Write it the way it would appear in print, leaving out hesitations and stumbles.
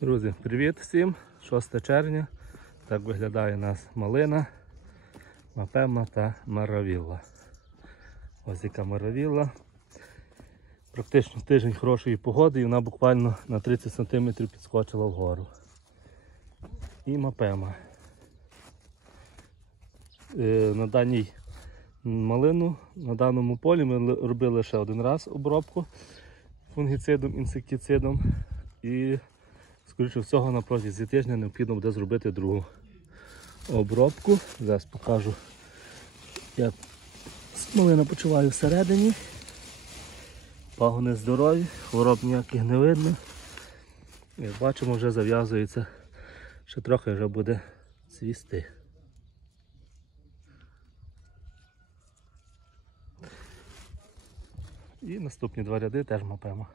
Друзі, привіт всім! 6 червня. Так виглядає у нас малина, Мапема та Маравілла. Ось яка Маравілла. Практично тиждень хорошої погоди і вона буквально на 30 см підскочила вгору. І Мапема. На даній малину, на даному полі ми робили лише один раз обробку фунгіцидом, інсектицидом. І скоріше всього на протязі тижня необхідно буде зробити другу обробку. Зараз покажу, як малина почуває всередині. Пагони здорові, хвороб ніяких не видно. Як бачимо, вже зав'язується, ще трохи вже буде цвісти. І наступні два ряди теж Мапема.